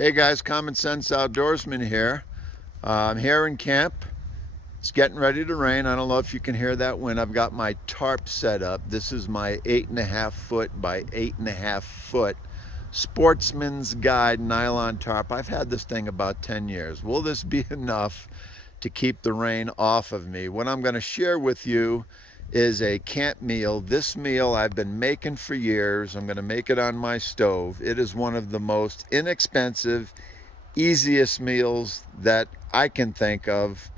Hey guys, Common Sense Outdoorsman here. I'm here in camp. It's getting ready to rain. I don't know if you can hear that wind. I've got my tarp set up. This is my 8.5 foot by 8.5 foot Sportsman's Guide nylon tarp. I've had this thing about 10 years. Will this be enough to keep the rain off of me? What I'm going to share with you is a camp meal. This meal I've been making for years. I'm going to make it on my stove. It is one of the most inexpensive, easiest meals that I can think of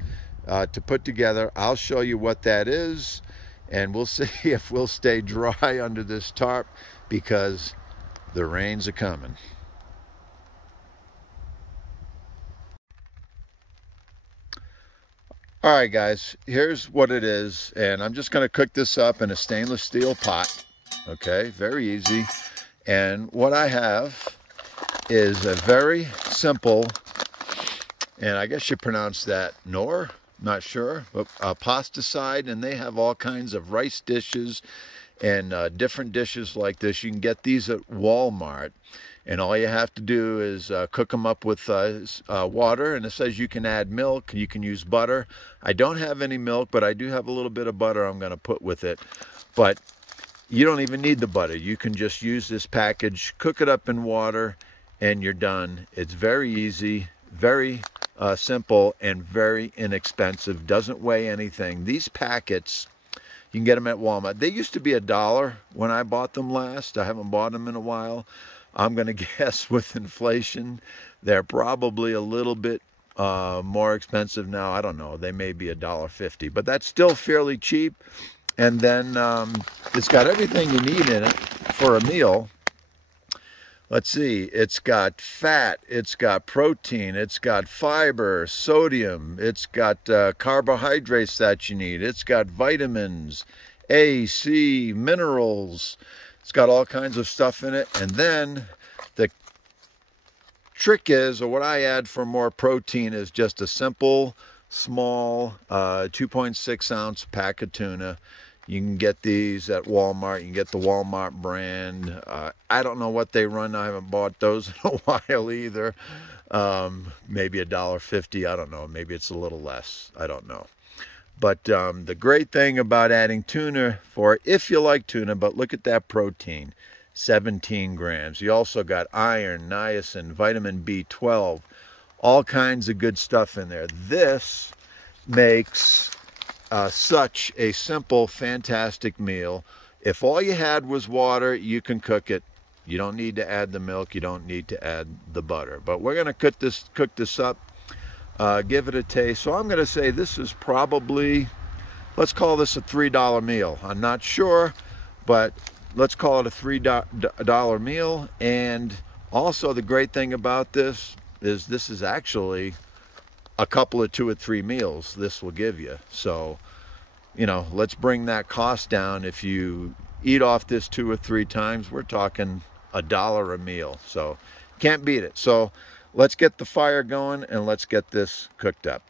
to put together. I'll show you what that is, and we'll see if we'll stay dry under this tarp because the rains are coming. All right, guys, here's what it is, and I'm just going to cook this up in a stainless steel pot. Okay, very easy. And what I have is a very simple, and I guess you pronounce that Nor, not sure, but pasta side, and they have all kinds of rice dishes and different dishes like this. You can get these at Walmart. And all you have to do is cook them up with water, and it says you can add milk, you can use butter. I don't have any milk, but I do have a little bit of butter I'm going to put with it. But you don't even need the butter. You can just use this package, cook it up in water, and you're done. It's very easy, very simple, and very inexpensive. Doesn't weigh anything. These packets, you can get them at Walmart. They used to be $1 when I bought them last. I haven't bought them in a while. I'm going to guess with inflation, they're probably a little bit more expensive now. I don't know. They may be $1.50, but that's still fairly cheap. And then it's got everything you need in it for a meal. Let's see. It's got fat. It's got protein. It's got fiber, sodium. It's got carbohydrates that you need. It's got vitamins, A, C, minerals. It's got all kinds of stuff in it. And then the trick is, or what I add for more protein, is just a simple, small 2.6 ounce pack of tuna. You can get these at Walmart. You can get the Walmart brand. I don't know what they run. I haven't bought those in a while either. Maybe $1.50. I don't know. Maybe it's a little less. I don't know. But the great thing about adding tuna for, if you like tuna, but look at that protein, 17 grams. You also got iron, niacin, vitamin B12, all kinds of good stuff in there. This makes such a simple, fantastic meal. If all you had was water, you can cook it. You don't need to add the milk. You don't need to add the butter. But we're going to cook this up. Give it a taste. So I'm going to say this is probably, let's call this a $3 meal. I'm not sure, but let's call it a $3 meal. And also the great thing about this is actually a couple of 2 or 3 meals this will give you. So, you know, let's bring that cost down. If you eat off this 2 or 3 times, we're talking $1 a meal. So can't beat it. So let's get the fire going and let's get this cooked up.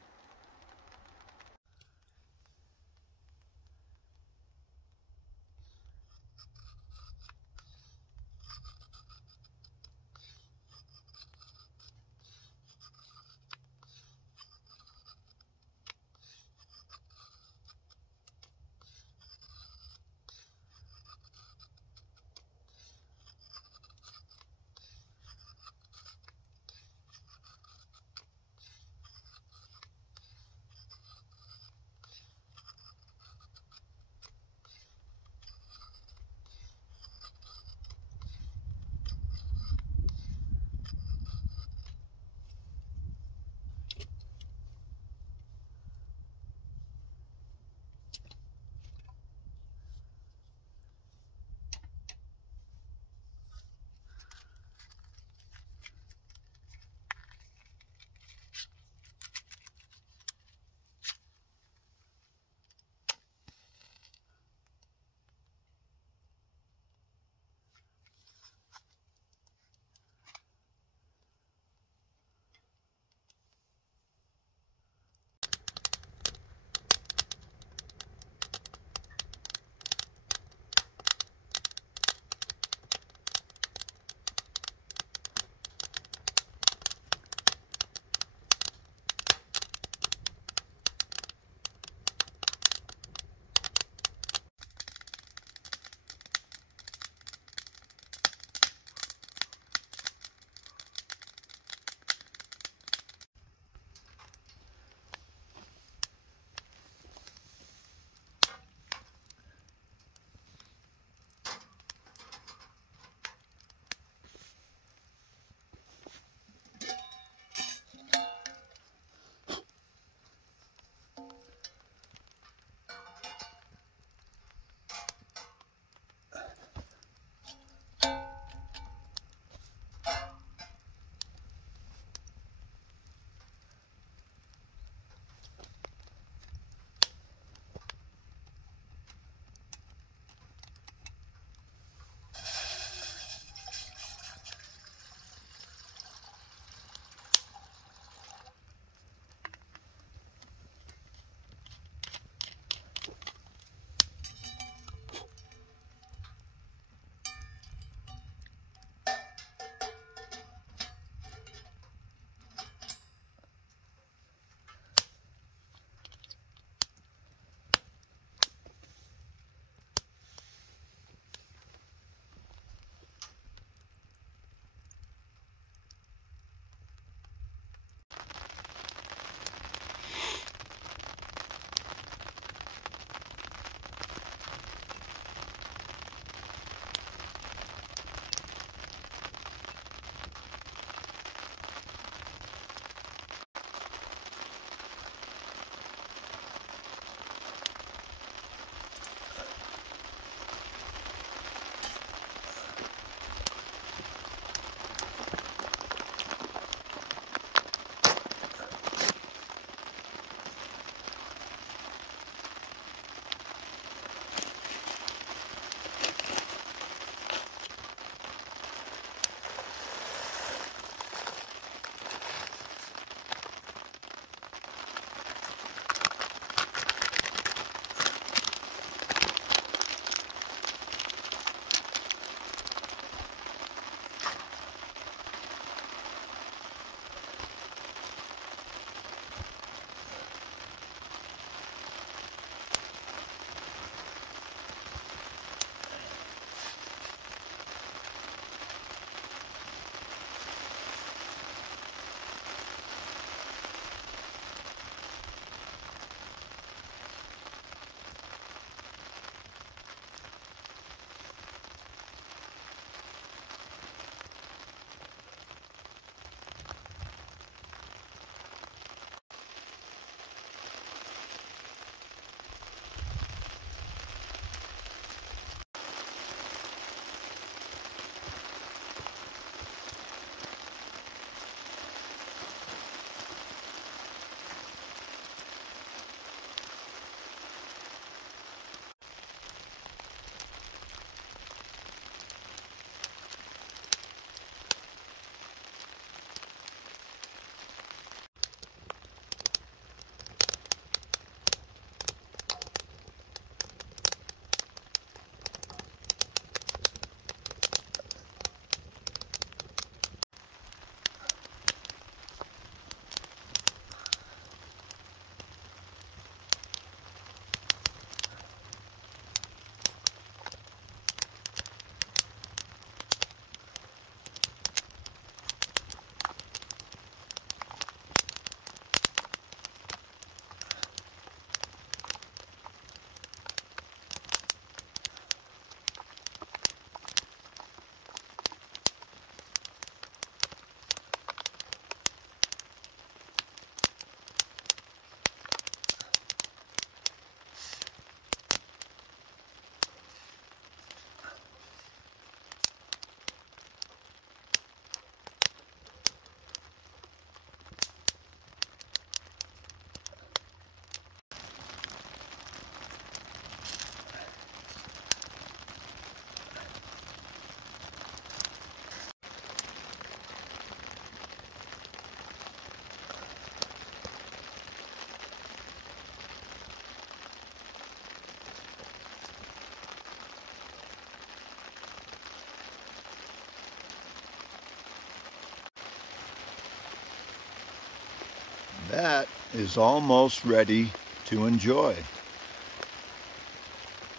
That is almost ready to enjoy.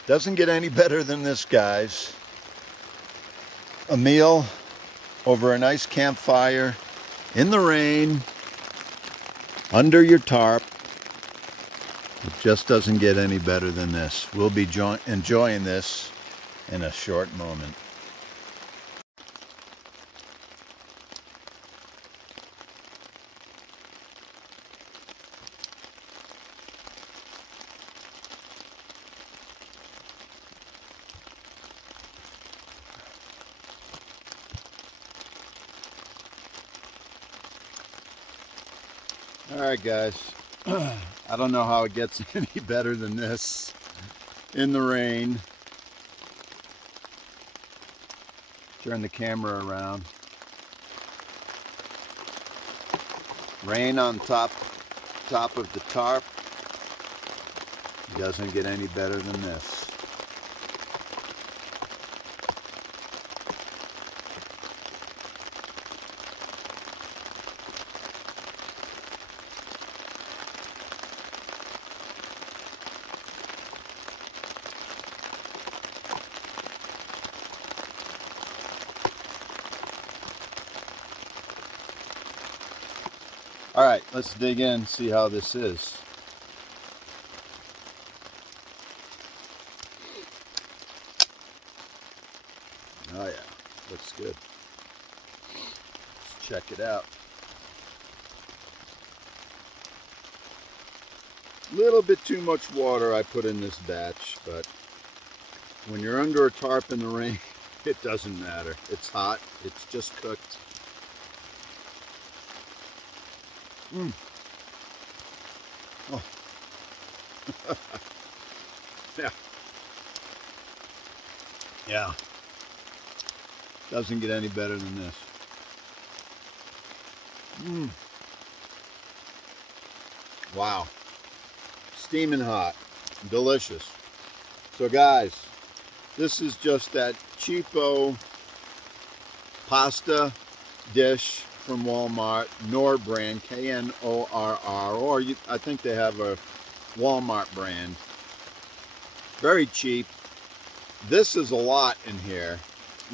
Doesn't get any better than this, guys. A meal over a nice campfire, in the rain, under your tarp. It just doesn't get any better than this. We'll be enjoying this in a short moment. All right, guys. I don't know how it gets any better than this in the rain. Turn the camera around. Rain on top of the tarp. Doesn't get any better than this. All right, let's dig in, see how this is. Oh yeah, looks good. Let's check it out. A little bit too much water I put in this batch, but when you're under a tarp in the rain, it doesn't matter. It's hot, it's just cooked. Oh. Yeah. Yeah. Doesn't get any better than this. Wow. Steaming hot. Delicious. So guys, this is just that cheapo pasta dish from Walmart, Knorr brand, K-N-O-R-R, or I think they have a Walmart brand. Very cheap. This is a lot in here.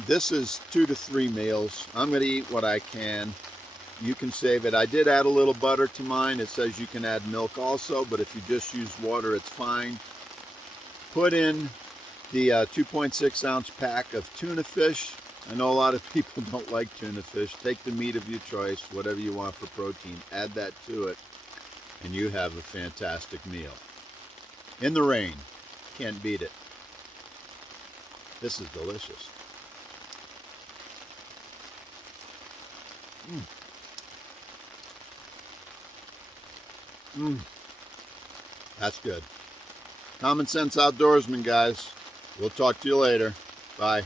This is 2 to 3 meals. I'm going to eat what I can. You can save it. I did add a little butter to mine. It says you can add milk also, but if you just use water, it's fine. Put in the 2.6 ounce pack of tuna fish. I know a lot of people don't like tuna fish. Take the meat of your choice, whatever you want for protein. Add that to it, and you have a fantastic meal. In the rain. Can't beat it. This is delicious. That's good. Common Sense Outdoorsman, guys. We'll talk to you later. Bye.